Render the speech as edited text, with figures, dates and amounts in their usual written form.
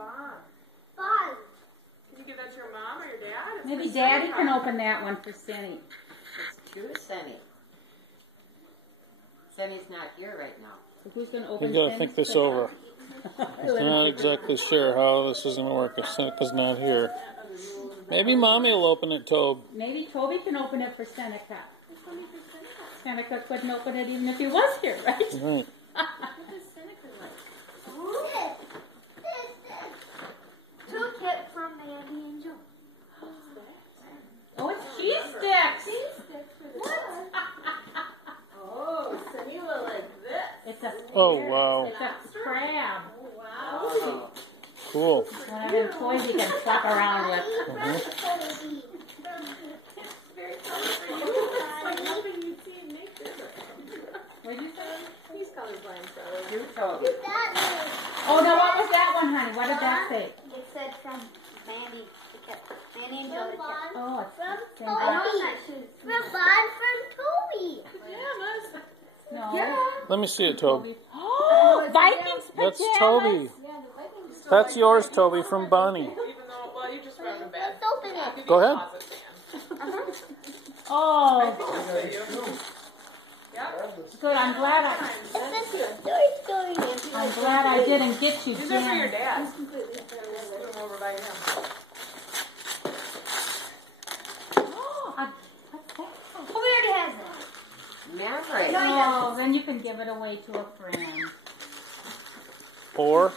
Bob. Bob. Can you give that to your mom or your dad? It's Maybe for Daddy Santa. can open that one for Cindy. It's true, Sunny. Sunny's not here right now. So who's going to open You got to Cindy's think this present? over. I'm not exactly sure how this is going to work if Seneca's not here. Maybe Mommy will open it, Tobe. Maybe Toby can open it for Seneca. Seneca couldn't open it even if he was here, right? Right. What does Seneca like? Toolkit from Mandy and Joe. Oh, it's cheese sticks. What? Oh, Samila like this. It's a Oh, wow. It's a crab. Oh, wow. Oh. Cool. One of them toys you can fuck around with. Toby. It's very colorful. It's like nothing you'd see in nature. What'd you say? He's colorblind, so. You, Toby. Oh, no, what was that one, honey? What did that say? It said from Mandy. Mandy and Joe. Oh, it's From the Toby. same From Bob from Toby. Pajamas. No. Yeah. Let me see it, Toby. Oh, Vikings pajamas. That's Toby. That's yours, Toby, from Bonnie. Even though, well, you just found the bed. Let's open it. Go ahead. Oh, Yeah. good. I'm glad It's a story. I'm glad I didn't get you, These are for your Jen. dad. Put them over by him. Oh, what's that? Who already has it? Maverick. Oh, then you can give it away to a friend. 4.